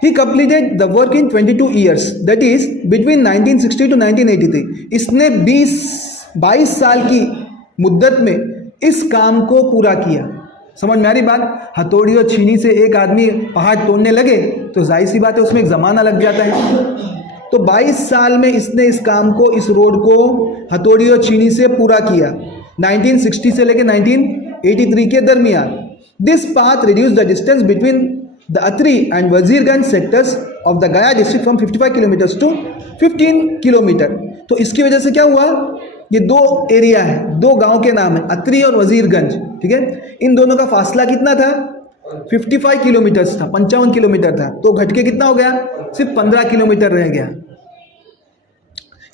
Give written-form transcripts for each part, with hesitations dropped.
He completed the work in 22 years, that is between 1960 to 1983. इसने 22 साल की मुद्दत में इस काम को पूरा किया। समझ में आ रही बात? हथौड़ी और छीनी से एक आदमी पहाड़ तोड़ने लगे तो जाहिर सी बात है उसमें एक ज़माना लग जाता है। तो 22 साल में इसने इस काम को, इस रोड को हथौड़ी और छीनी से पूरा किया 1960 से लेकर 1983 के दरमियान। This path reduce the distance between the Atri and Wazirganj sectors of the Gaya district from 55 kilometers to 15 kilometer। तो इसकी वजह से क्या हुआ, ये दो एरिया है, दो गांव के नाम है, अत्री और वजीरगंज, ठीक है। इन दोनों का फासला कितना था? 55 किलोमीटर्स था, 55 किलोमीटर था, तो घट के कितना हो गया? सिर्फ 15 किलोमीटर रह गया।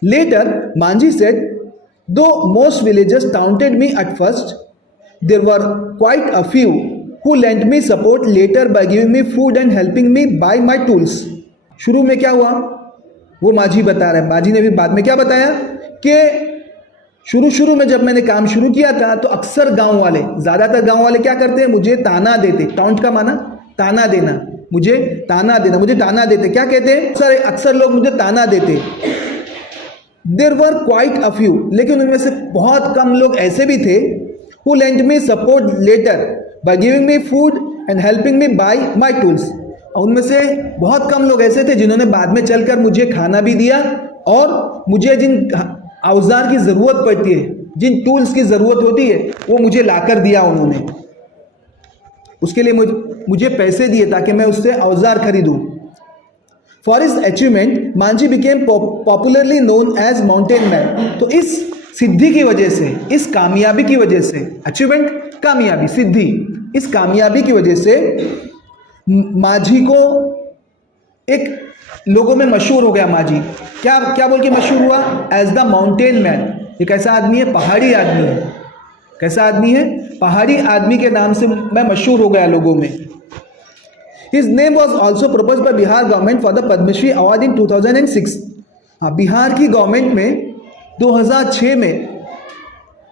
Later Manjhi said, though most villagers taunted me at first, there were quite a few who lent me support later by giving me food and helping me buy my tools। शुरू में क्या हुआ वो माझी बता रहा है। माझी ने भी बाद में क्या बताया कि शुरू में जब मैंने काम शुरू किया था तो अक्सर गांव वाले, ज़्यादातर गांव वाले क्या करते हैं, मुझे ताना देते। टाउंट का माना ताना देना, मुझे ताना देना, मुझे ताना देते। क्या कहते हैं? सर अक्सर लोग मुझे ताना देते। There were quite a few, लेकिन उनमें से बहुत कम लोग ऐसे भी थे who lent me support later by giving me food and helping me buy my tools। उनमें से बहुत कम लोग ऐसे थे जिन्होंने बाद में चलकर मुझे खाना भी दिया और मुझे जिन औजार की ज़रूरत पड़ती है, जिन टूल्स की ज़रूरत होती है, वो मुझे लाकर दिया उन्होंने। उसके लिए मुझे पैसे दिए ताकि मैं उससे औजार खरीदूँ। For his achievement Manjhi became popularly known as mountain man. तो इस सिद्धि की वजह से, इस कामयाबी की वजह से, अचीवमेंट कामयाबी, सिद्धि, इस कामयाबी की वजह से माझी को एक लोगों में मशहूर हो गया। माझी क्या क्या बोल के मशहूर हुआ? As the mountain man. ये कैसा आदमी है? पहाड़ी आदमी है। कैसा आदमी है? पहाड़ी आदमी के नाम से मैं मशहूर हो गया लोगों में। His name was also propose by Bihar government for the Padma Shri award in 2006। हाँ, बिहार की गवर्नमेंट में 2006 में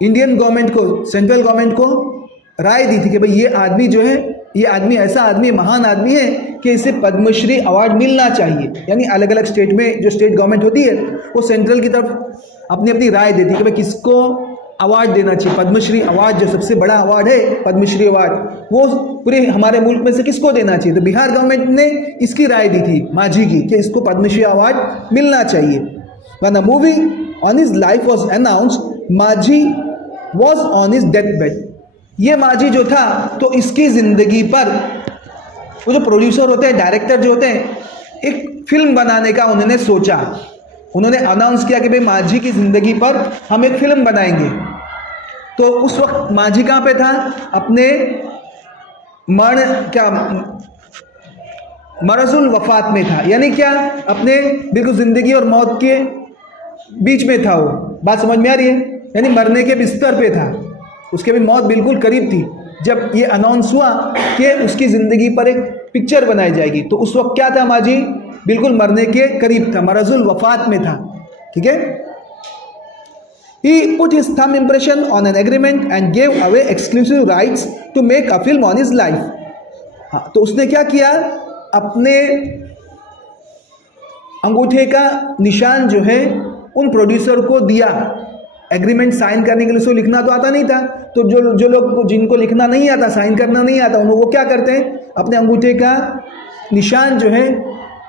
इंडियन गवर्नमेंट को, सेंट्रल गवर्नमेंट को राय दी थी कि भाई ये आदमी जो है, ये आदमी ऐसा आदमी, महान आदमी है कि इसे पद्मश्री अवार्ड मिलना चाहिए। यानी अलग अलग स्टेट में जो स्टेट गवर्नमेंट होती है वो सेंट्रल की तरफ अपनी अपनी राय देती है कि भाई किसको अवार्ड देना चाहिए। पद्मश्री अवार्ड जो सबसे बड़ा अवार्ड है, पद्मश्री अवार्ड, वो पूरे हमारे मुल्क में से किसको देना चाहिए। तो बिहार गवर्नमेंट ने इसकी राय दी थी माझी की कि इसको पद्मश्री अवार्ड मिलना चाहिए। When a movie on his life was announced, माझी was on his deathbed। ये माझी जो था तो इसकी ज़िंदगी पर वो जो प्रोड्यूसर होते हैं, डायरेक्टर जो होते हैं, एक फिल्म बनाने का उन्होंने सोचा। उन्होंने अनाउंस किया कि भाई माझी की ज़िंदगी पर हम एक फिल्म बनाएंगे। तो उस वक्त माझी कहाँ पे था? अपने मरजुल वफात में था। यानी क्या? अपने बिल्कुल ज़िंदगी और मौत के बीच में था वो। बात समझ में आ रही है? यानी मरने के बिस्तर पे था, उसके भी मौत बिल्कुल करीब थी जब ये अनाउंस हुआ कि उसकी ज़िंदगी पर एक पिक्चर बनाई जाएगी। तो उस वक्त क्या था? माझी बिल्कुल मरने के करीब था, मरजुल वफात में था, ठीक है। He put his thumb impression on an agreement and gave away exclusive rights to make a film on his life। हाँ, तो उसने क्या किया? अपने अंगूठे का निशान जो है उन प्रोड्यूसर को दिया। एग्रीमेंट साइन करने के लिए उसको लिखना तो आता नहीं था, तो जो लोग, जिनको लिखना नहीं आता, साइन करना नहीं आता, उन लोगों को क्या करते हैं? अपने अंगूठे का निशान जो है,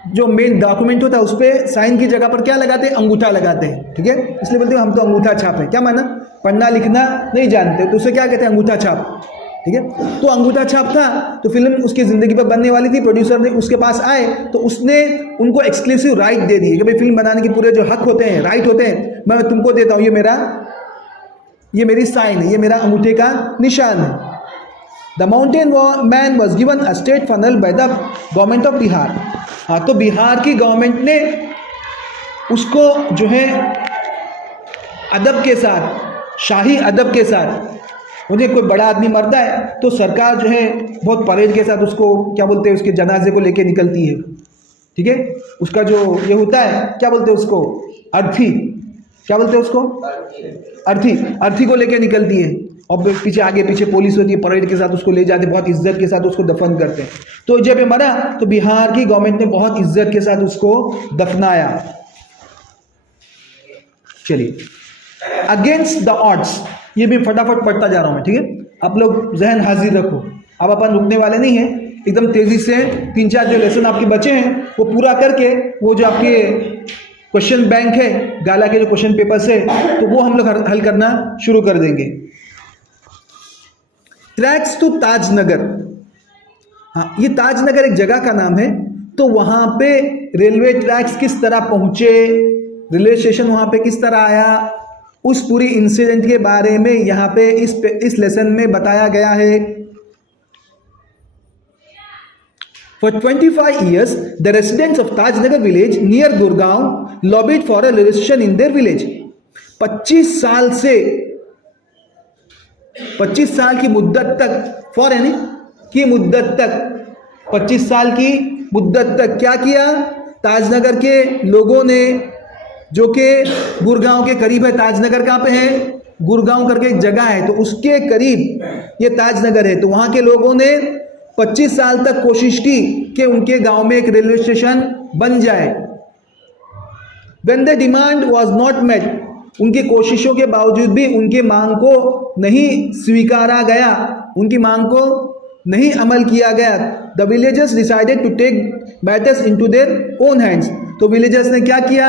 जो मेन डॉक्यूमेंट होता है, उस पर साइन की जगह पर क्या लगाते हैं? अंगूठा लगाते हैं, ठीक है। इसलिए बोलते हैं हम तो अंगूठा छाप है। क्या माना? पढ़ना लिखना नहीं जानते तो उसे क्या कहते हैं? अंगूठा छाप, ठीक है। तो अंगूठा छाप था, तो फिल्म उसकी ज़िंदगी पर बनने वाली थी। प्रोड्यूसर ने उसके पास आए तो उसने उनको एक्सक्लूसिव राइट दे दिए कि भाई फिल्म बनाने के पूरे जो हक होते हैं, राइट होते हैं, मैं तुमको देता हूँ। ये मेरी साइन है, ये मेरा अंगूठे का निशान है। The mountain man was given a state funnel by the government of Bihar. हाँ, तो बिहार की गवर्नमेंट ने उसको जो है अदब के साथ, शाही अदब के साथ, मुझे कोई बड़ा आदमी मरता है तो सरकार जो है बहुत परेड के साथ उसको क्या बोलते हैं, उसके जनाजे को लेके निकलती है, ठीक है। उसका जो ये होता है, क्या बोलते हैं उसको? अर्थी, क्या बोलते हैं उसको? अर्थी को लेके निकलती है। और पीछे आगे पीछे पुलिस होती है, परेड के साथ उसको ले जाते, बहुत इज्जत के साथ उसको दफन करते हैं। तो जब ये मरा तो बिहार की गवर्नमेंट ने बहुत इज्जत के साथ उसको दफनाया। चलिए, अगेंस्ट द ऑड्स, ये भी फटाफट पढ़ता जा रहा हूं मैं, ठीक है, आप लोग जहन हाजिर रखो। अब अपन रुकने वाले नहीं है, एकदम तेजी से 3-4 जो लेसन आपके बचे हैं वो पूरा करके, वो जो आपके क्वेश्चन बैंक है, गाला के जो क्वेश्चन पेपर्स है, तो वो हम लोग हल करना शुरू कर देंगे। ट्रैक्स टू ताजनगर, हाँ, ये ताजनगर एक जगह का नाम है। तो वहां पे रेलवे ट्रैक्स किस तरह पहुंचे, रेलवे स्टेशन वहां पे किस तरह आया, उस पूरी इंसिडेंट के बारे में यहां पे इस लेसन में बताया गया है। For 25 years, the residents of Tajnagar village near Gurgaon lobbied for a railway station in their village. 25 साल की मुद्दत तक, फॉर यानी की मुद्दत तक, 25 साल की मुद्दत तक क्या किया, ताजनगर के लोगों ने, जो कि गुड़गांव के करीब है, ताजनगर कहाँ पे है, गुड़गांव करके एक जगह है, तो उसके करीब ये ताजनगर है, तो वहां के लोगों ने 25 साल तक कोशिश की कि उनके गांव में एक रेलवे स्टेशन बन जाए। When the demand was not met, उनकी कोशिशों के बावजूद भी उनके मांग को नहीं स्वीकारा गया, उनकी मांग को नहीं अमल किया गया। The villagers decided to take matters into their own hands, तो विलेजर्स ने क्या किया,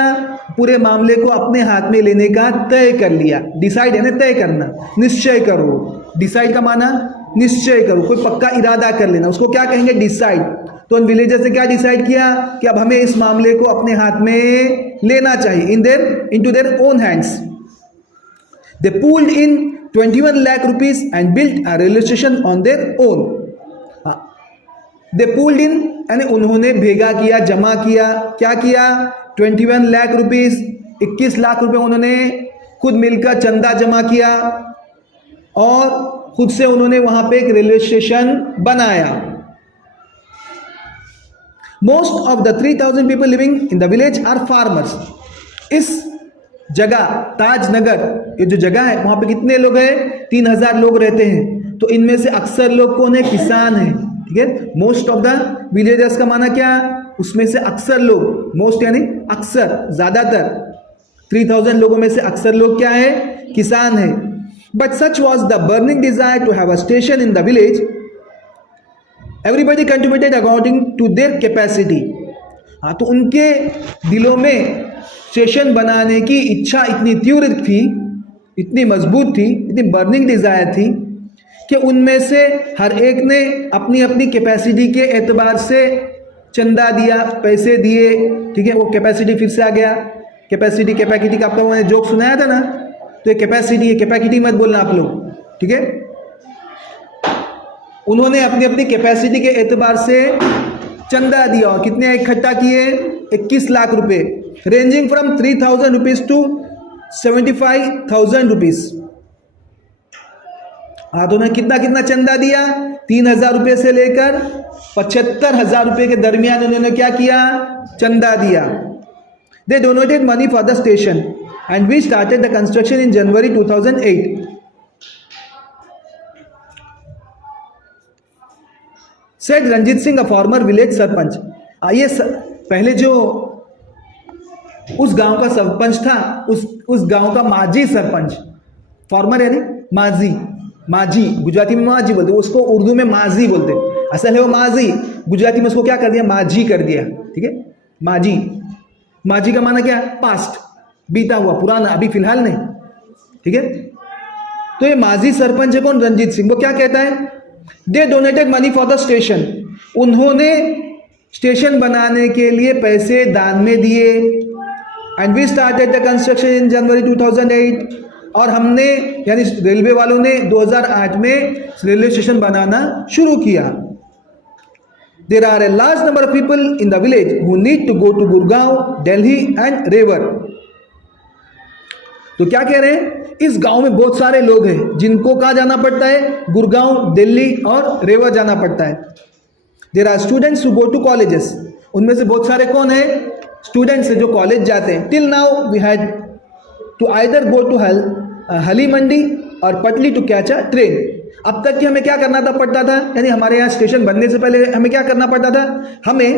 पूरे मामले को अपने हाथ में लेने का तय कर लिया। डिसाइड है ना, तय करना, निश्चय करो। डिसाइड का माना निश्चय करो, कोई पक्का इरादा कर लेना, उसको क्या कहेंगे, डिसाइड। तो उन विलेजर्स ने क्या डिसाइड किया कि अब हमें इस मामले को अपने हाथ में लेना चाहिए, into their own hands. They pooled in 21 lakh rupees and built a railway station on their own. They pooled in यानी उन्होंने भेगा किया, जमा किया, क्या किया, 21 लाख रुपीस, 21 लाख रुपए उन्होंने खुद मिलकर चंदा जमा किया और खुद से उन्होंने वहां पे एक रेलवे स्टेशन बनाया। Most of the 3000 people living in the village are farmers. इस जगह ताजनगर, ये जो जगह है, वहां पे कितने लोग हैं, 3000 लोग रहते हैं। तो इनमें से अक्सर लोग कौन है, किसान है, ठीक है। मोस्ट ऑफ द विलेजर्स का माना क्या, उसमें से अक्सर लोग, मोस्ट यानी अक्सर, ज्यादातर, 3000 लोगों में से अक्सर लोग क्या है, किसान है। But such was the burning desire to have a station in the village, everybody contributed according to their capacity. हाँ, तो उनके दिलों में स्टेशन बनाने की इच्छा इतनी तीव्र थी, इतनी मजबूत थी, इतनी बर्निंग डिजायर थी कि उनमें से हर एक ने अपनी अपनी कैपेसिटी के एतबार से चंदा दिया, पैसे दिए, ठीक है। वो कैपेसिटी फिर से आ गया, कैपेसिटी का आपका मैंने जोक सुनाया था ना, तो ये कैपेसिटी है, कैपेसिटी मत बोलना आप लोग, ठीक है। उन्होंने अपनी अपनी कैपेसिटी के एतबार से चंदा दिया और कितने इकट्ठा किए, 21 लाख रुपए, ranging from 3000 rupees to 75,000 rupees. हाँ, तो उन्होंने कितना कितना चंदा दिया, 3000 रुपये से लेकर 75,000 रुपये के दरमियान उन्होंने क्या किया, चंदा दिया। They donated money for the station and we started the construction in January 2008. Said Ranjit Singh, a former village sarpanch. ये पहले जो उस गांव का सरपंच था, उस गांव का माजी सरपंच, फॉर्मर यानी माजी, गुजराती में माजी बोलते, उसको उर्दू में माजी बोलते, असल है वो माजी, गुजराती में उसको क्या कर दिया, माजी कर दिया, ठीक है। माजी का माना क्या, पास्ट, बीता हुआ, पुराना, अभी फिलहाल नहीं, ठीक है। तो ये माजी सरपंच है कौन, रंजीत सिंह। वो क्या कहता है, they donated money for the station, उन्होंने स्टेशन बनाने के लिए पैसे दान में दिए। And we started the construction in January 2008, और हमने यानी रेलवे वालों ने 2008 में रेलवे स्टेशन बनाना शुरू किया। There are a large number of people in the village who need to go to Gurgaon, Delhi and Rewari. तो क्या कह रहे हैं, इस गांव में बहुत सारे लोग हैं जिनको कहाँ जाना पड़ता है, गुड़गांव, दिल्ली और रेवा जाना पड़ता है। There are students who go to colleges, उनमें से बहुत सारे कौन है, स्टूडेंट्स है जो कॉलेज जाते हैं। Till now we had to either go to Haily Mandi और पटली टू कैच अ ट्रेन। अब तक कि हमें क्या करना था पड़ता था, यानी हमारे यहाँ स्टेशन बनने से पहले हमें क्या करना पड़ता था, हमें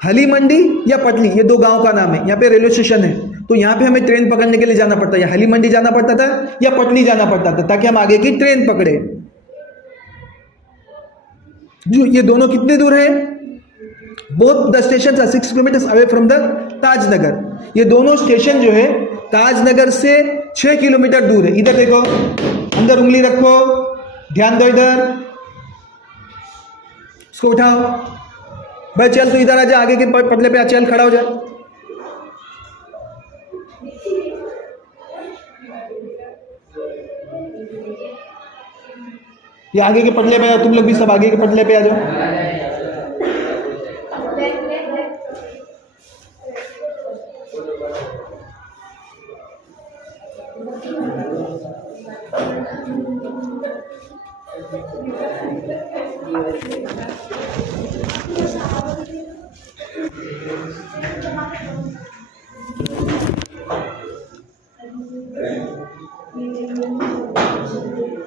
हली मंडी या पटली, ये दो गांव का नाम है, यहाँ पे रेलवे स्टेशन है, तो यहाँ पे हमें ट्रेन पकड़ने के लिए जाना पड़ता है, या हली मंडी जाना पड़ता था या पटली जाना पड़ता था, ताकि हम आगे की ट्रेन पकड़े। जो ये दोनों कितने दूर है, both the station are 6 kilometre away from the Tajnagar. ये दोनों स्टेशन जो है ताजनगर से 6 किलोमीटर दूर है। इधर देखो, अंदर उंगली रखो, ध्यान दो, इधर इसको उठाओ भाई, चल तू इधर आ जा, आगे के पटले पे चल, खड़ा हो जा। ये आगे के पटले पे, तुम लोग भी सब आगे के पटले पे आ जाओ।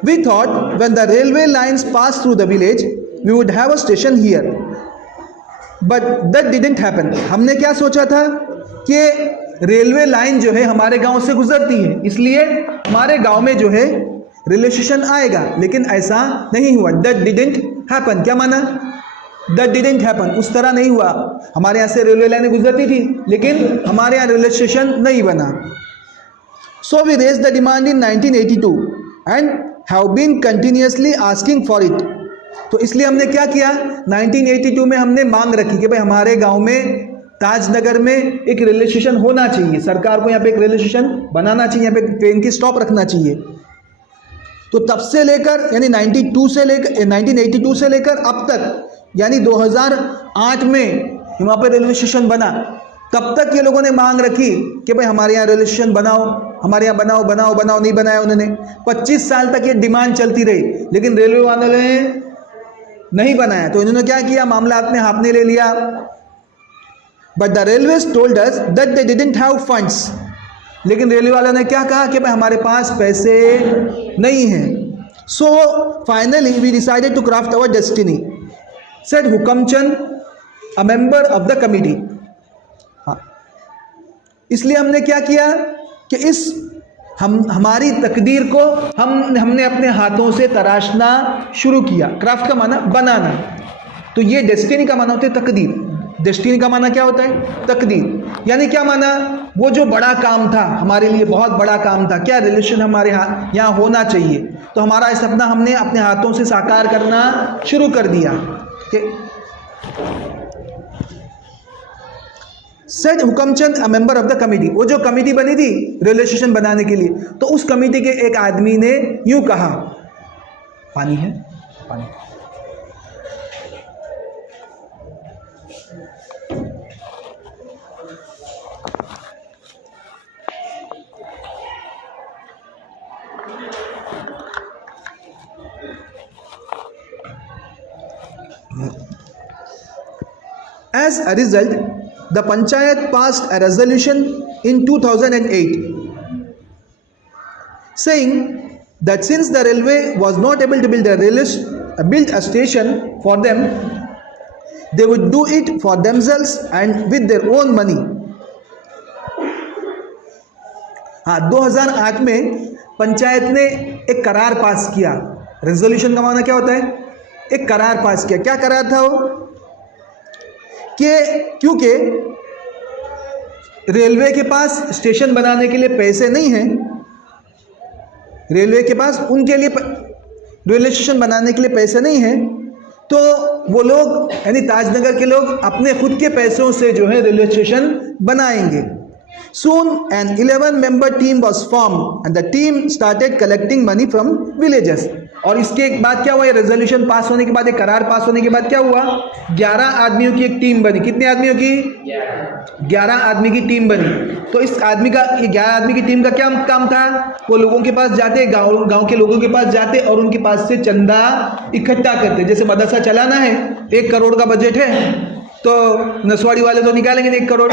We thought when the railway lines passed through the village, we would have a station here. But that didn't happen. हमने क्या सोचा था कि रेलवे लाइन जो है हमारे गांव से गुजरती है, इसलिए हमारे गांव में जो है रेलवे स्टेशन आएगा, लेकिन ऐसा नहीं हुआ। That didn't happen. क्या माना? That didn't happen. उस तरह नहीं हुआ। हमारे यहाँ से रेलवे लाइनें गुजरती थी, लेकिन हमारे यहाँ रेलवे स्टेशन नहीं बना। So we raised the demand in 1982 and have been continuously asking for it. तो इसलिए हमने क्या किया, 1982 में हमने मांग रखी कि भाई हमारे गांव में ताजनगर में एक रेलवे स्टेशन होना चाहिए, सरकार को यहाँ पे एक रेलवे स्टेशन बनाना चाहिए, यहाँ पे ट्रेन की स्टॉप रखना चाहिए। तो तब से लेकर यानी 1982 से लेकर अब तक, यानी 2008 में वहाँ पे रेलवे स्टेशन बना, तब तक ये लोगों ने मांग रखी कि भाई हमारे यहाँ रेलवे स्टेशन बनाओ, हमारे यहाँ बनाओ बनाओ बनाओ, नहीं बनाया उन्होंने। 25 साल तक ये डिमांड चलती रही, लेकिन रेलवे वालों ने नहीं बनाया। तो इन्होंने क्या किया, मामला अपने हाथ में ले लिया। But the railways told us that they didn't have funds. लेकिन रेलवे वालों ने क्या कहा कि भाई हमारे पास पैसे नहीं हैं। So finally we decided to craft our destiny, said Hukumchand, a member of the committee. इसलिए हमने क्या किया कि हमारी तकदीर को हमने अपने हाथों से तराशना शुरू किया। क्राफ्ट का माना बनाना, तो ये डेस्टिनी का माना होता है तकदीर। डेस्टिनी का माना क्या होता है, तकदीर। यानी क्या माना, वो जो बड़ा काम था हमारे लिए, बहुत बड़ा काम था, क्या रिलेशन हमारे यहाँ होना चाहिए, तो हमारा सपना हमने अपने हाथों से साकार करना शुरू कर दिया। Said Hukumchand, a member of the committee. वो जो कमिटी बनी थी रेलवे स्टेशन बनाने के लिए, तो उस कमिटी के एक आदमी ने यूं कहा, पानी है, पानी। As a result, the Panchayat passed a resolution in 2008 saying that since the railway was not able to build a station for them, they would do it for themselves and with their own money. हाँ, 2008 में पंचायत ने एक करार पास किया। Resolution का माना क्या होता है, एक करार पास किया। क्या करार था वो, कि क्योंकि रेलवे के पास स्टेशन बनाने के लिए पैसे नहीं हैं, रेलवे के पास उनके लिए रेलवे स्टेशन बनाने के लिए पैसे नहीं हैं, तो वो लोग यानी ताजनगर के लोग अपने खुद के पैसों से जो है रेलवे स्टेशन बनाएंगे। Soon an 11-member team was formed and the team started collecting money from villages. और इसके बाद क्या हुआ, ये रेजोल्यूशन पास होने के बाद, एक करार पास होने के बाद क्या हुआ, 11 आदमियों की एक टीम बनी। कितने आदमियों की, 11 आदमी की टीम बनी। तो इस आदमी का, ये 11 आदमी की टीम का क्या काम था, वो लोगों के पास जाते, गांव के लोगों के पास जाते और उनके पास से चंदा इकट्ठा करते। जैसे मदरसा चलाना है, 1 करोड़ का बजट है, तो नसवाड़ी वाले तो निकालेंगे 1 करोड़।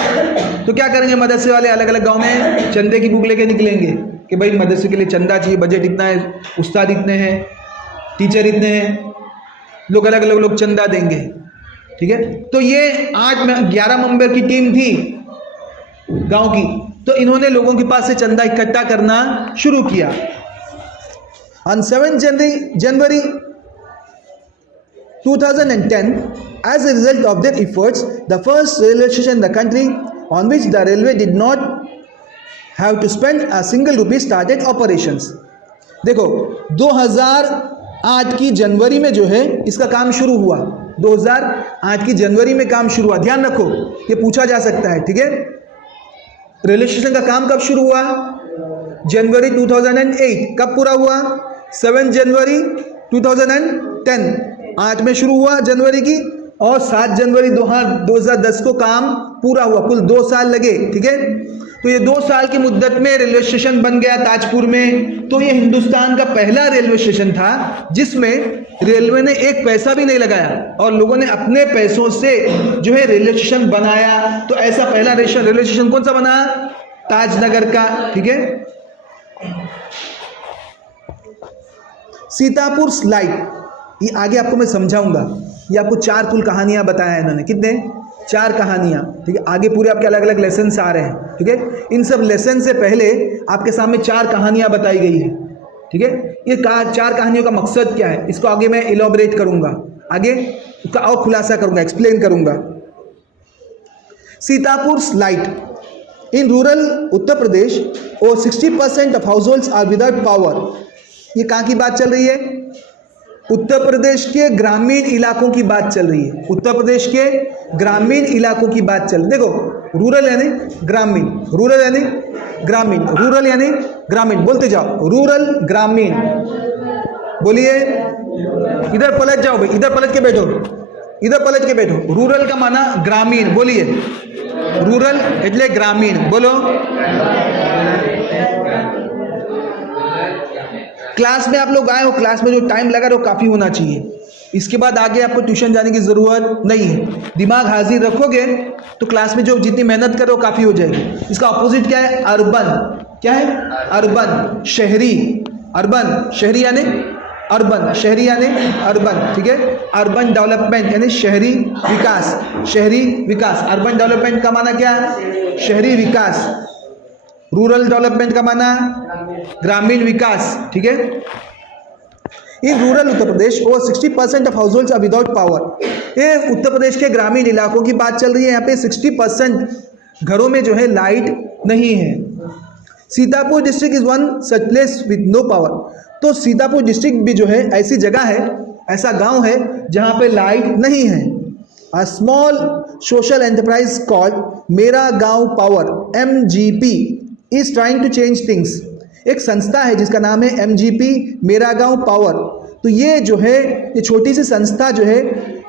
तो क्या करेंगे, मदरसे वाले अलग अलग गांव में चंदे की बुक लेके निकलेंगे कि भाई मदरसे के लिए चंदा चाहिए, बजट इतना है, उस्ताद इतने हैं, टीचर इतने हैं, लोग अलग अलग लोग चंदा देंगे। ठीक है, तो ये 11 मेंबर की टीम थी गांव की, तो इन्होंने लोगों के पास से चंदा इकट्ठा करना शुरू किया। On 7 January 2010, as a result of their efforts, the first railway station in the country on which the railway did not have to spend a single rupee started operations. देखो 2008 की जनवरी में जो है इसका काम शुरू हुआ। 2008 की जनवरी में काम शुरू हुआ, ध्यान रखो ये पूछा जा सकता है। ठीक है, रेलवे स्टेशन का काम कब शुरू हुआ? जनवरी 2008। कब पूरा हुआ? 7 जनवरी 2010। 8 में शुरू हुआ जनवरी की और 7 जनवरी 2010 को काम पूरा हुआ। कुल 2 साल लगे। ठीक है, तो ये 2 साल की मुद्दत में रेलवे स्टेशन बन गया ताजपुर में। तो ये हिंदुस्तान का पहला रेलवे स्टेशन था जिसमें रेलवे ने 1 पैसा भी नहीं लगाया और लोगों ने अपने पैसों से जो है रेलवे स्टेशन बनाया। तो ऐसा पहला रेलवे स्टेशन कौन सा बना? ताजनगर का। ठीक है, सीतापुर स्लाइड, ये आगे आपको मैं समझाऊंगा। ये आपको 4 कुल कहानियां बताया इन्होंने। कितने? 4 कहानियां। ठीक है, आगे पूरे आपके अलग अलग लेसन आ रहे हैं। ठीक है, इन सब लेसन से पहले आपके सामने 4 कहानियां बताई गई है। ठीक है, ये 4 कहानियों का मकसद क्या है इसको आगे मैं इलॉबरेट करूंगा, आगे उसका और खुलासा करूंगा, एक्सप्लेन करूंगा। Sitapur slide in rural Uttar Pradesh और 60% of households are without power. ये कहाँ की बात चल रही है? उत्तर प्रदेश के ग्रामीण इलाकों की बात चल रही है। उत्तर प्रदेश के ग्रामीण इलाकों की बात चल रही है। देखो रूरल यानी ग्रामीण, रूरल यानी ग्रामीण, रूरल यानी ग्रामीण, बोलते जाओ रूरल ग्रामीण। बोलिए, इधर पलट जाओ भाई, इधर पलट के बैठो, इधर पलट के बैठो। रूरल का माना ग्रामीण, बोलिए रूरल એટલે ग्रामीण, बोलो। क्लास में आप लोग आए हो, क्लास में जो टाइम लगा रहे हो काफ़ी होना चाहिए। इसके बाद आगे आपको ट्यूशन जाने की ज़रूरत नहीं है। दिमाग हाजिर रखोगे तो क्लास में जो जितनी मेहनत करो काफ़ी हो जाएगी। इसका अपोजिट क्या है? अर्बन। क्या है? अर्बन, शहरी। अर्बन, शहरी यानी अर्बन, शहरी यानी अर्बन। ठीक है, अर्बन डेवलपमेंट यानी शहरी विकास, शहरी विकास। अर्बन डेवलपमेंट का माना क्या? शहरी विकास। रूरल डेवलपमेंट का माना ग्रामीण विकास। ठीक है, in rural Uttar Pradesh over 60% of households are without power. ये उत्तर प्रदेश के ग्रामीण इलाकों की बात चल रही है। यहाँ पे 60% घरों में जो है लाइट नहीं है। Sitapur district is one such place with no power. तो सीतापुर डिस्ट्रिक्ट भी जो है ऐसी जगह है, ऐसा गांव है जहां पे लाइट नहीं है। A small social enterprise called Mera Gaon power MGP is trying to change things. एक संस्था है जिसका नाम है MGP, मेरा गांव पावर। तो ये जो है, ये छोटी सी संस्था जो है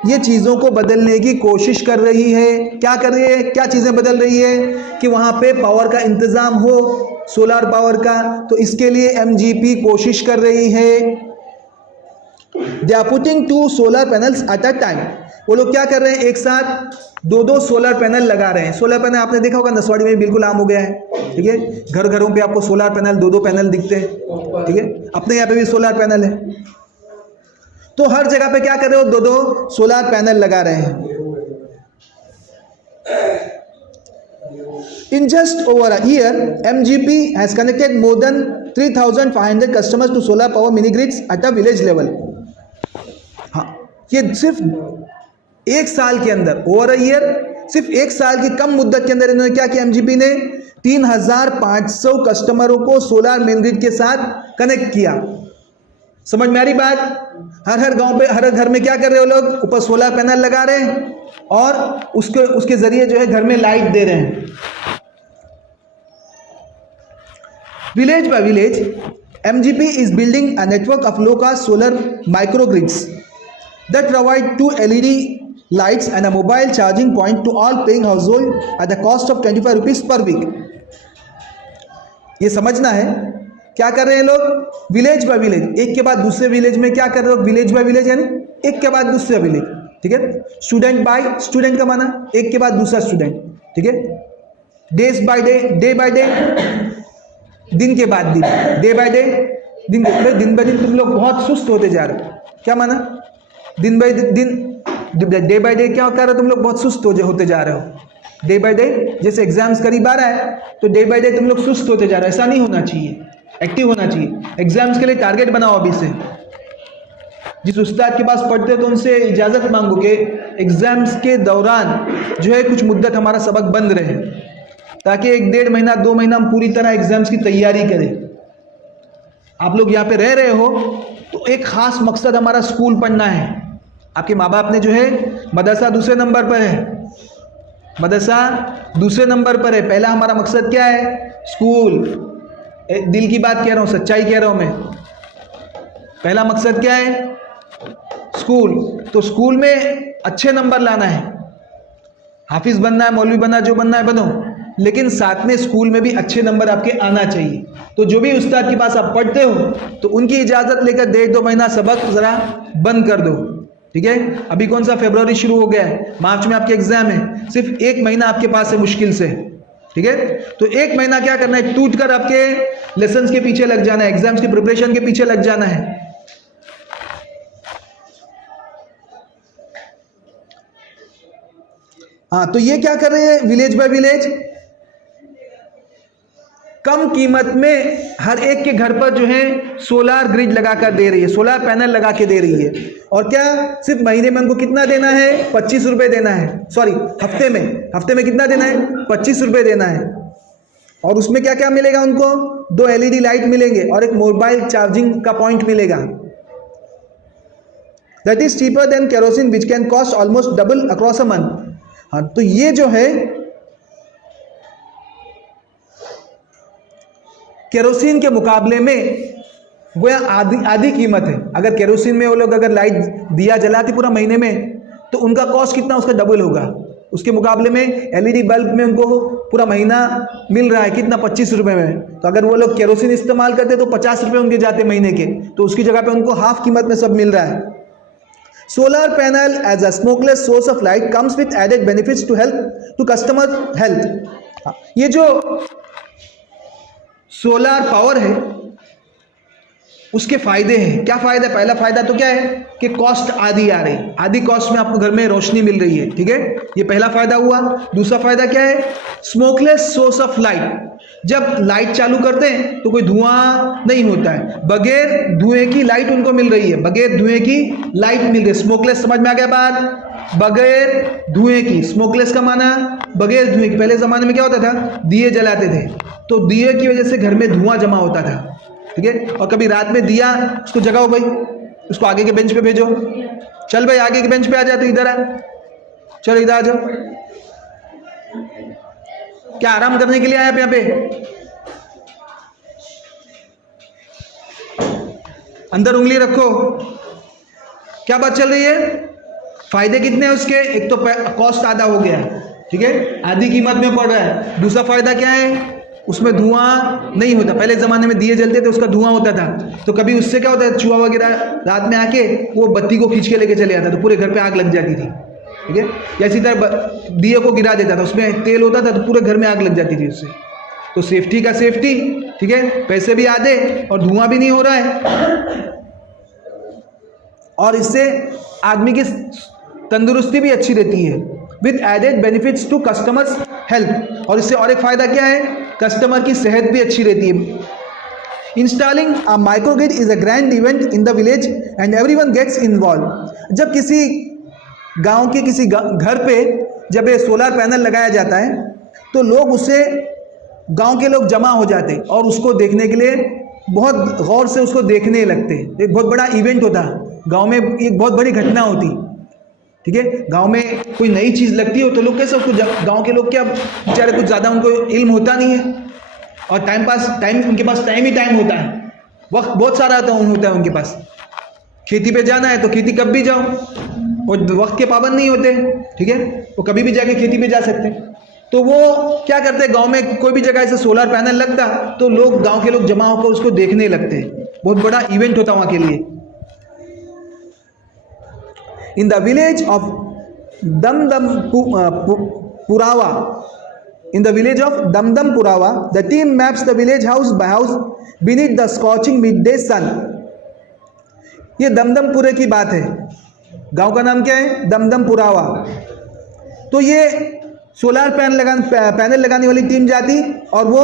ये चीज़ों को बदलने की कोशिश कर रही है। क्या कर रही है? क्या चीज़ें बदल रही है? कि वहाँ पे पावर का इंतज़ाम हो, सोलर पावर का। तो इसके लिए MGP कोशिश कर रही है। They are putting 2 solar panels at a time. वो लोग क्या कर रहे हैं? एक साथ 2 सोलर पैनल लगा रहे हैं। सोलर पैनल आपने देखा होगा नसवाड़ी में बिल्कुल आम हो गया है। ठीक है, घर घरों पे आपको सोलर पैनल 2 पैनल दिखते हैं। ठीक है, अपने यहाँ पे भी सोलर पैनल है। तो हर जगह पे क्या कर रहे हो? 2 सोलर पैनल लगा रहे हैं। In just over a year, MGP has connected more than 3,500 customers to solar power mini grids at a village level. हाँ, ये सिर्फ 1 साल के अंदर, ओवर अ ईयर, सिर्फ 1 साल की कम मुद्दत के अंदर इन्होंने क्या किया? MGP ने 3,500 कस्टमरों को सोलर मेन ग्रिड के साथ कनेक्ट किया। समझ में आ रही बात? हर गांव पे, हर घर में क्या कर रहे हो लोग? ऊपर सोलर पैनल लगा रहे हैं और उसके जरिए जो है घर में लाइट दे रहे हैं। Village bye village MGP is building a network of low-cost solar microgrids that provide 2 LED lights and a mobile charging point to all paying household at the cost of 25 rupees per week. ये समझना है क्या कर रहे हैं लोग? Village bye village, एक के बाद दूसरे विलेज में क्या कर रहे हो? विलेज बाय विलेज यानी एक के बाद दूसरा विलेज। ठीक है। स्टूडेंट बाय, स्टूडेंट का माना एक के बाद दूसरा स्टूडेंट, ठीक है। Days by day, day by day, दिन के बाद दिन, डे बाय डे, दिन ब दिन तुम लोग बहुत सुस्त होते जा रहे हो, क्या माना, दिन बाय दिन, डे बाय डे क्या कर रहे हो, तुम लोग बहुत सुस्त होते जा रहे हो। डे बाय डे, जैसे एग्जाम्स करीब आ रहा है तो डे बाय डे तुम लोग सुस्त होते जा रहे हो, ऐसा नहीं होना चाहिए, एक्टिव होना चाहिए। एग्जाम्स के लिए टारगेट बनाओ अभी से। जिस उस्ताद के पास पढ़ते हो तो उनसे इजाज़त मांगो कि एग्जाम्स के दौरान जो है कुछ मुद्दत हमारा सबक बंद रहे, ताकि 1-1.5 महीना 2 महीना हम पूरी तरह एग्जाम्स की तैयारी करें। आप लोग यहाँ पे रह रहे हो तो एक ख़ास मकसद हमारा स्कूल पढ़ना है। आपके माँ बाप ने जो है मदरसा दूसरे नंबर पर है, मदरसा दूसरे नंबर पर है, पहला हमारा मकसद क्या है, स्कूल। दिल की बात कह रहा हूँ, सच्चाई कह रहा हूँ मैं, पहला मकसद क्या है, स्कूल। तो स्कूल में अच्छे नंबर लाना है, हाफिज बनना है, मौलवी बनना है, जो बनना है बनो, लेकिन साथ में स्कूल में भी अच्छे नंबर आपके आना चाहिए। तो जो भी उस्ताद के पास आप पढ़ते हो तो उनकी इजाज़त लेकर 1.5-2 महीना सबक ज़रा बंद कर दो, ठीक है। अभी कौन सा फरवरी शुरू हो गया है, मार्च में आपके एग्जाम है, सिर्फ 1 महीना आपके पास है मुश्किल से, ठीक है। तो 1 महीना क्या करना है, टूट कर आपके लेसन्स के पीछे लग जाना है, एग्जाम्स की प्रिपरेशन के पीछे लग जाना है। हाँ, तो ये क्या कर रहे हैं, विलेज बाय विलेज कम कीमत में हर एक के घर पर जो है सोलार ग्रिड लगा कर दे रही है, सोलार पैनल लगा के दे रही है। और क्या, सिर्फ महीने में उनको कितना देना है, 25 रुपये देना है, सॉरी हफ्ते में कितना देना है, 25 रुपये देना है। और उसमें क्या क्या मिलेगा उनको, 2 LED लाइट मिलेंगे और एक मोबाइल चार्जिंग का पॉइंट मिलेगा। That is cheaper than kerosene which can cost almost double across a month. हाँ, तो ये जो है केरोसिन के मुकाबले में वो आधी कीमत है। अगर केरोसिन में वो लोग अगर लाइट दिया जलाते पूरा महीने में तो उनका कॉस्ट कितना, उसका डबल होगा। उसके मुकाबले में LED बल्ब में उनको पूरा महीना मिल रहा है कितना, 25 रुपये में। तो अगर वो लोग केरोसिन इस्तेमाल करते तो 50 रुपये उनके जाते महीने के, तो उसकी जगह पे उनको हाफ कीमत में सब मिल रहा है। Solar panel as a smokeless source of light comes with added benefits to help to customer health. ये जो सोलर पावर है उसके फायदे हैं। क्या फायदा, पहला फायदा तो क्या है कि कॉस्ट आधी आ रही, आधी कॉस्ट में आपको घर में रोशनी मिल रही है, ठीक है, ये पहला फायदा हुआ। दूसरा फायदा क्या है, स्मोकलेस सोर्स ऑफ लाइट। जब लाइट चालू करते हैं तो कोई धुआं नहीं होता है, बगैर धुएं की लाइट उनको मिल रही है, बगैर धुएं की लाइट मिल रही है। स्मोकलेस समझ में आ गया बात, बगैर धुएं की, स्मोकलेस का माना बगैर धुएं की। पहले ज़माने में क्या होता था, दिए जलाते थे तो दिए की वजह से घर में धुआं जमा होता था, ठीक है। और कभी रात में दिया, उसको जगाओ भाई, उसको आगे के बेंच पे भेजो, चल भाई आगे के बेंच पे आ जा, तो इधर आ, चलो इधर आ जाओ। क्या आराम करने के लिए आया आप यहाँ पे, अंदर उंगली रखो। क्या बात चल रही है, फायदे कितने हैं उसके, एक तो कॉस्ट आधा हो गया, ठीक है, आधी कीमत में पड़ रहा है। दूसरा फायदा क्या है, उसमें धुआं नहीं होता। पहले ज़माने में दिए जलते थे, उसका धुआं होता था, तो कभी उससे क्या होता है, चूहा वगैरह रात में आके वो बत्ती को खींच के लेके चले जाता, तो पूरे घर पे आग लग जाती थी, ठीक है। या इसी तरह दिए को गिरा देता था, उसमें तेल होता था तो पूरे घर में आग लग जाती थी उससे। तो सेफ्टी का सेफ्टी, ठीक है, पैसे भी आधे और धुआं भी नहीं हो रहा है, और इससे आदमी की तंदुरुस्ती भी अच्छी रहती है with added benefits to customers health. और इससे और एक फ़ायदा क्या है, कस्टमर की सेहत भी अच्छी रहती है। Installing a microgrid is a grand event in the village and everyone gets involved. जब किसी गांव के किसी घर पे जब ये सोलर पैनल लगाया जाता है तो लोग उसे, गांव के लोग जमा हो जाते हैं और उसको देखने के लिए बहुत गौर से उसको देखने लगते। एक बहुत बड़ा इवेंट होता है गांव में, एक बहुत बड़ी घटना होती, ठीक है। गांव में कोई नई चीज़ लगती हो तो लोग कैसे उसको, गांव के लोग क्या बेचारे कुछ ज़्यादा उनको इल्म होता नहीं है, और टाइम उनके पास टाइम ही टाइम होता है, वक्त बहुत सारा होता है उनके पास। खेती पे जाना है तो खेती कब भी जाओ, और वक्त के पाबंद नहीं होते, ठीक है, वो कभी भी जाके खेती पे जा सकते हैं। तो वो क्या करते हैं, गांव में कोई भी जगह ऐसे सोलर पैनल लगता तो लोग, गांव के लोग जमा होकर उसको देखने लगते, बहुत बड़ा इवेंट होता वहाँ के लिए। In the village of Damdampurawa, the team maps the village house by house beneath the scorching midday sun. ये दमदमपुरे की बात है। गांव का नाम क्या है? दमदमपुरावा। तो ये सोलार पैनल लगाने वाली टीम जाती और वो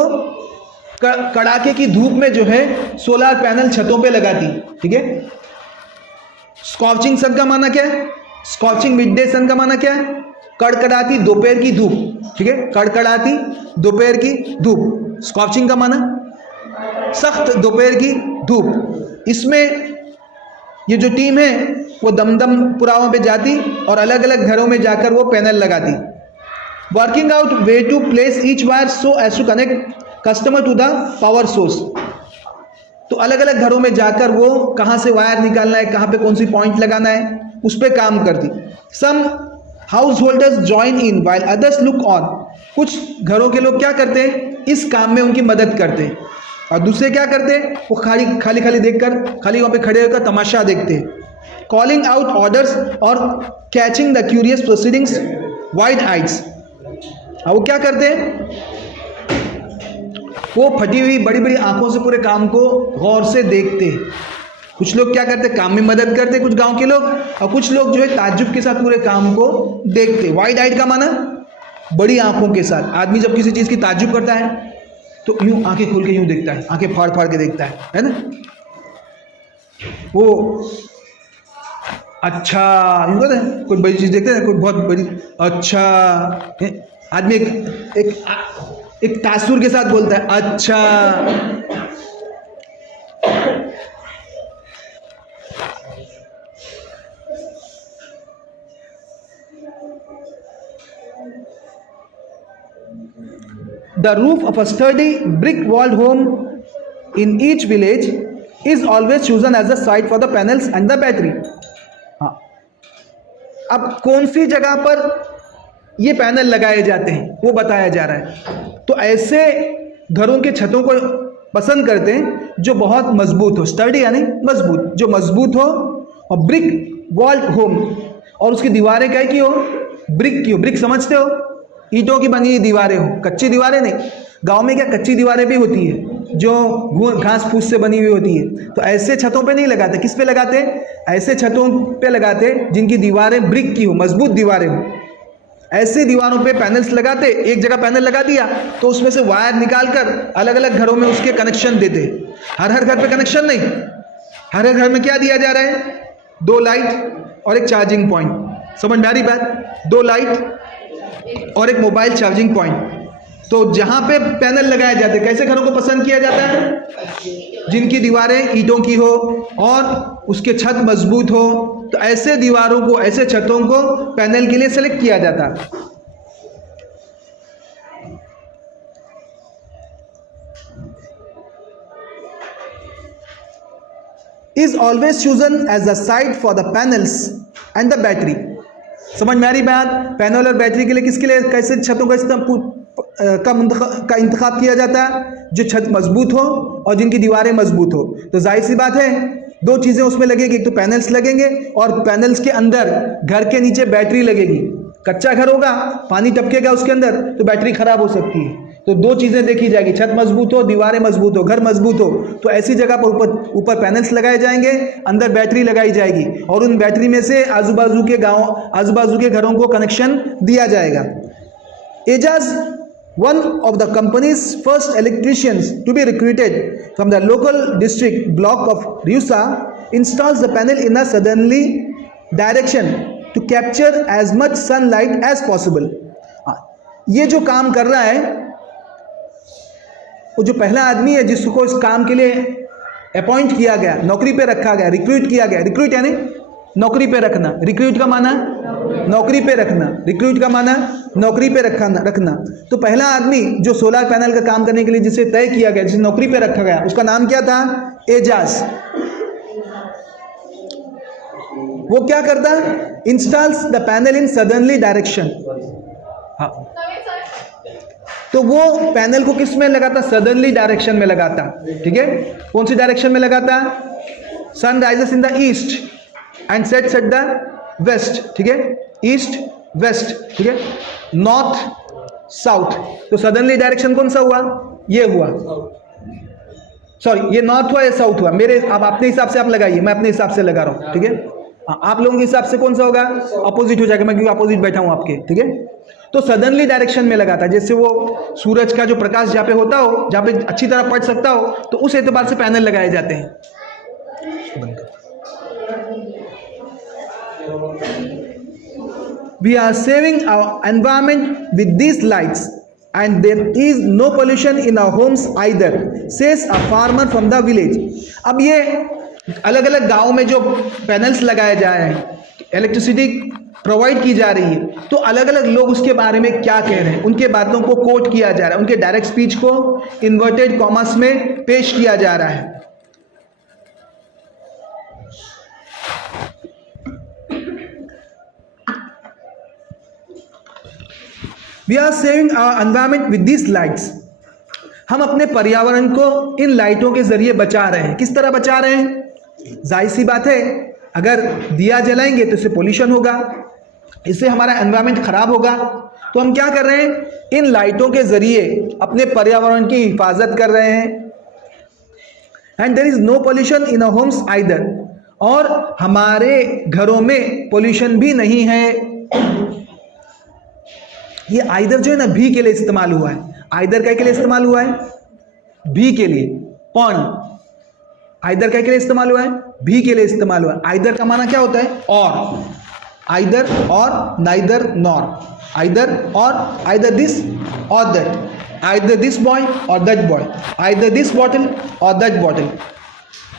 कड़ाके की धूप में जो है सोलार पैनल छतों पे लगाती। ठीक है। स्कॉचिंग सन का माना क्या है? स्कॉचिंग मिडडे सन का माना क्या है? कड़कड़ाती दोपहर की धूप। ठीक है। कड़कड़ाती दोपहर की धूप। स्कॉचिंग का माना सख्त दोपहर की धूप। इसमें ये जो टीम है वो दमदमपुराओं पे जाती और अलग अलग घरों में जाकर वो पैनल लगाती। Working out way to place each wire so as to connect customer to the power source. तो अलग अलग घरों में जाकर वो कहाँ से वायर निकालना है, कहाँ पे कौन सी पॉइंट लगाना है, उस पर काम करती। Some householders join in while others look on. कुछ घरों के लोग क्या करते हैं? इस काम में उनकी मदद करते हैं और दूसरे क्या करते हैं? वो खाली देखकर खाली वहाँ पे खड़े होकर तमाशा देखते हैं। कॉलिंग आउट ऑर्डर्स और catching the curious proceedings wide eyes. वो क्या करते हैं? वो फटी हुई बड़ी बड़ी आंखों से पूरे काम को गौर से देखते हैं। कुछ लोग क्या करते? काम में मदद करते कुछ गांव के लोग, और कुछ लोग जो है ताज्जुब के साथ पूरे काम को देखते। वाइड आइड का माना बड़ी आंखों के साथ। आदमी जब किसी चीज़ की ताज्जुब करता है तो यूं आंखें खोल के यूं देखता है, आंखें फाड़ फाड़ के देखता है ना। वो अच्छा यूं कहते हैं, कोई बड़ी चीज़ देखते हैं, कोई बहुत बड़ी अच्छा। आदमी एक तासुर के साथ बोलता है अच्छा। The roof of a sturdy brick-walled home in each village is always chosen as a site for the panels and the battery. हाँ, अब कौन सी जगह पर ये पैनल लगाए जाते हैं वो बताया जा रहा है। तो ऐसे घरों के छतों को पसंद करते हैं जो बहुत मजबूत हो। स्टर्डी यानी मजबूत, जो मजबूत हो। और ब्रिक वॉल्ड होम, और उसकी दीवारें क्या की हो? ब्रिक की हो। ब्रिक समझते हो? ईंटों की बनी हुई दीवारें हो, कच्ची दीवारें नहीं। गांव में क्या कच्ची दीवारें भी होती है जो घास फूस से बनी हुई होती है। तो ऐसे छतों पे नहीं लगाते। किस पे लगाते? ऐसे छतों पे लगाते जिनकी दीवारें ब्रिक की हो, मजबूत दीवारें हो। ऐसे दीवारों पे पैनल्स लगाते। एक जगह पैनल लगा दिया तो उसमें से वायर निकालकर अलग अलग घरों में उसके कनेक्शन देते। हर घर पे कनेक्शन नहीं। हर घर में क्या दिया जा रहा है? 2 लाइट और एक चार्जिंग पॉइंट। समझ में आ रही बात? 2 लाइट और एक मोबाइल चार्जिंग पॉइंट। तो जहां पे पैनल लगाए जाते, कैसे घरों को पसंद किया जाता है? जिनकी दीवारें ईंटों की हो और उसके छत मजबूत हो। तो ऐसे दीवारों को, ऐसे छतों को पैनल के लिए सेलेक्ट किया जाता है। Is always chosen as the site for the panels and the battery. समझ में आ रही बात? पैनल और बैटरी के लिए किसके लिए, कैसे छतों का इंतखाब किया जाता है? जो छत मजबूत हो और जिनकी दीवारें मजबूत हो। तो जाहिर सी बात है 2 चीज़ें उसमें लगेगी। एक तो पैनल्स लगेंगे और पैनल्स के अंदर घर के नीचे बैटरी लगेगी। कच्चा घर होगा, पानी टपकेगा उसके अंदर तो बैटरी खराब हो सकती है। तो 2 चीज़ें देखी जाएगी, छत मजबूत हो, दीवारें मजबूत हो, घर मजबूत हो। तो ऐसी जगह पर ऊपर पैनल्स लगाए जाएंगे, अंदर बैटरी लगाई जाएगी और उन बैटरी में से आजू बाजू के घरों को कनेक्शन दिया जाएगा। Ejaz, one of the company's first electricians to be recruited from the local district block of Ryusa, installs the panel in a southerly direction to capture as much sunlight as possible. ये जो काम कर रहा है, वो जो पहला आदमी है जिसको इस काम के लिए अपॉइंट किया गया, नौकरी पे रखा गया, रिक्रूट किया गया। रिक्रूट यानी नौकरी पे रखना। रिक्रूट का माना नौकरी पे रखना। रिक्रूट का माना नौकरी पे रखना। तो पहला आदमी जो सोलर पैनल का काम करने के लिए जिसे तय किया गया, जिसे नौकरी पे रखा गया, उसका नाम क्या था? एजाज। वो क्या करता? Installs the panel in southernly direction. हाँ, तो वो पैनल को किस में लगाता? सदर्नली डायरेक्शन में लगाता। ठीक है। कौन सी डायरेक्शन में लगाता? Sun rises in the east and sets at the west, ठीक है, ईस्ट वेस्ट, ठीक है, नॉर्थ साउथ। तो सदर्नली डायरेक्शन कौन सा हुआ? ये हुआ, सॉरी ये नॉर्थ हुआ या साउथ हुआ? मेरे आप अपने हिसाब से आप लगाइए, मैं अपने हिसाब से लगा रहा हूँ, ठीक है। आप लोगों के हिसाब से कौन सा होगा? अपोजिट हो जाएगा, मैं क्योंकि अपोजिट बैठा हूँ आपके, ठीक है। तो सदर्नली डायरेक्शन में लगा था, जैसे वो सूरज का जो प्रकाश जहाँ पे होता हो, जहाँ पे अच्छी तरह पड़ सकता हो, तो उस एतबार से पैनल लगाए जाते हैं। We are saving our environment with these lights and there is no pollution in our homes either, says a farmer from the village. अब ये अलग अलग गाँव में जो पैनल्स लगाए जा रहे हैं, इलेक्ट्रिसिटी प्रोवाइड की जा रही है, तो अलग अलग लोग उसके बारे में क्या कह रहे हैं, उनके बातों को कोट किया जा रहा है, उनके डायरेक्ट स्पीच को इन्वर्टेड कॉमर्स में पेश किया जा रहा है। We are saving our environment with these lights. हम अपने पर्यावरण को इन लाइटों के जरिए बचा रहे हैं। किस तरह बचा रहे हैं? जाहिर सी बात है, अगर दिया जलाएंगे तो इससे पोल्यूशन होगा, इससे हमारा एनवायरनमेंट खराब होगा। तो हम क्या कर रहे हैं? इन लाइटों के जरिए अपने पर्यावरण की हिफाजत कर रहे हैं। And there is no pollution in our homes either, और हमारे घरों में पोल्यूशन भी नहीं है। ये आइदर जो है ना, भी के लिए इस्तेमाल हुआ है। आइदर क्या के लिए इस्तेमाल हुआ है? भी के लिए। कौन? आइदर क्या के लिए इस्तेमाल हुआ है? भी के लिए इस्तेमाल हुआ है। आइदर का माना क्या होता है? और। आइदर और, नाइदर नॉर। आइदर और, आइदर दिस और दैट, आइदर दिस बॉय और that boy, either this bottle और दैट बॉटल।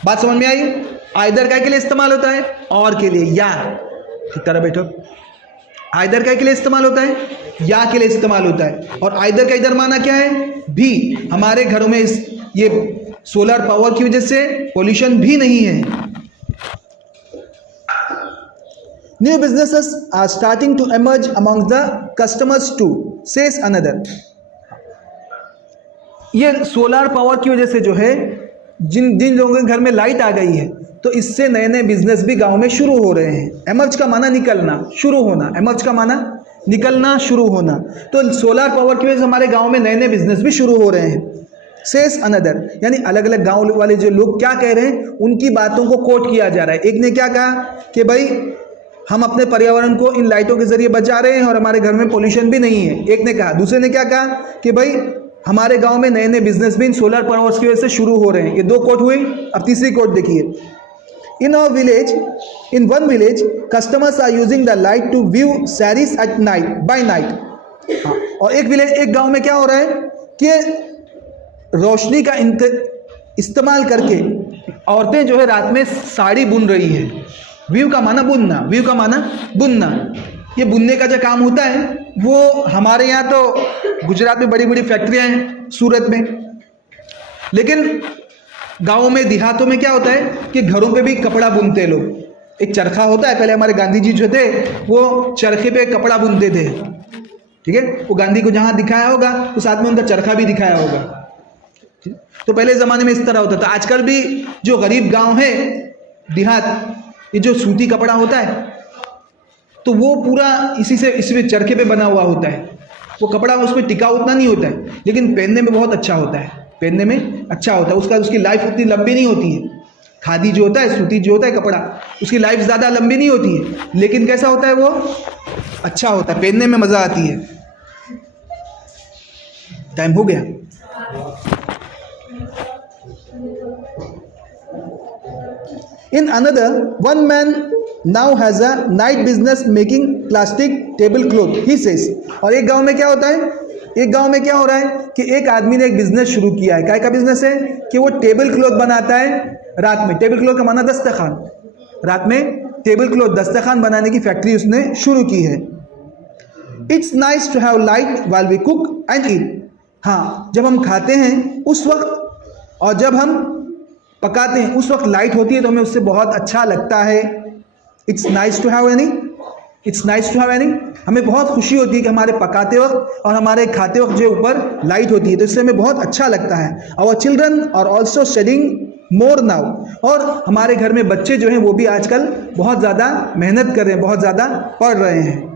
बात समझ में आई? आइदर क्या के लिए इस्तेमाल होता है? और के लिए, या। ठीक तरह बैठो। आइदर क्या के लिए इस्तेमाल होता है? या के लिए इस्तेमाल होता है। और आइदर का इधर माना क्या है? भी। हमारे घरों में ये सोलर पावर की वजह से पोल्यूशन भी नहीं है। New businesses are starting to emerge among the customers too, says another. ये सोलर पावर की वजह से जो है, जिन लोगों के घर में लाइट आ गई है, तो इससे नए नए बिजनेस भी गांव में शुरू हो रहे हैं। एमर्ज का माना निकलना, शुरू होना। एमर्ज का माना निकलना, शुरू होना। तो सोलर पावर की वजह से हमारे गांव में नए नए बिजनेस भी शुरू हो रहे हैं। सेस अनदर, यानी अलग अलग गांव वाले जो लोग क्या कह रहे हैं, उनकी बातों को कोट किया जा रहा है। एक ने क्या कहा कि भाई हम अपने पर्यावरण को इन लाइटों के जरिए बचा रहे हैं और हमारे घर में पोल्यूशन भी नहीं है, एक ने कहा। दूसरे ने क्या कहा कि भाई हमारे गांव में नए नए बिजनेस भी इन सोलर पावर्स की वजह से शुरू हो रहे हैं। ये दो कोट हुई। अब तीसरी कोट देखिए। In our village, in one village, customers are using the light to view sarees at night, by night. हाँ, और एक गांव में क्या हो रहा है कि रोशनी का इस्तेमाल करके औरतें जो है रात में साड़ी बुन रही है। व्यू का माना बुनना, व्यू का माना बुनना। ये बुनने का जो काम होता है वो हमारे यहाँ तो गुजरात में बड़ी बड़ी फैक्ट्रियाँ हैं, सूरत में, लेकिन गाँव में देहातों में क्या होता है कि घरों पे भी कपड़ा बुनते लोग। एक चरखा होता है, पहले हमारे गांधी जी जो थे वो चरखे पे कपड़ा बुनते थे, ठीक है। वो गांधी को जहाँ दिखाया होगा तो साथ में उनका चरखा भी दिखाया होगा। तो पहले ज़माने में इस तरह होता था। आजकल भी जो गरीब गांव है, देहात, ये जो सूती कपड़ा होता है तो वो पूरा इसमें चरखे पे बना हुआ होता है। वो कपड़ा उसमें टिका उतना नहीं होता है, लेकिन पहनने में बहुत अच्छा होता है, पहनने में अच्छा होता है। उसकी लाइफ उतनी लंबी नहीं होती है। खादी जो होता है, सूती जो होता है कपड़ा, उसकी लाइफ ज़्यादा लंबी नहीं होती है, लेकिन कैसा होता है वो? अच्छा होता है, पहनने में मज़ा आती है। टाइम हो गया। In another, one man now has a night business making plastic tablecloth, he says. और एक गांव में क्या होता है? एक गांव में क्या हो रहा है कि एक आदमी ने एक बिजनेस शुरू किया है। क्या का बिजनेस है? कि वो टेबल क्लॉथ बनाता है रात में। टेबल क्लॉथ का माना दस्तरखान। रात में टेबल क्लॉथ, दस्तरखान बनाने की फैक्ट्री उसने शुरू की है। It's nice to have light while we cook and eat. हाँ, जब हम खाते हैं उस वक्त और जब हम पकाते हैं उस वक्त लाइट होती है तो हमें उससे बहुत अच्छा लगता है। It's nice to have any, it's nice to have any, हमें बहुत खुशी होती है कि हमारे पकाते वक्त और हमारे खाते वक्त जो ऊपर लाइट होती है, तो इससे हमें बहुत अच्छा लगता है। Our children are also studying more now. और हमारे घर में बच्चे जो हैं वो भी आजकल बहुत ज़्यादा मेहनत कर रहे हैं, बहुत ज़्यादा पढ़ रहे हैं.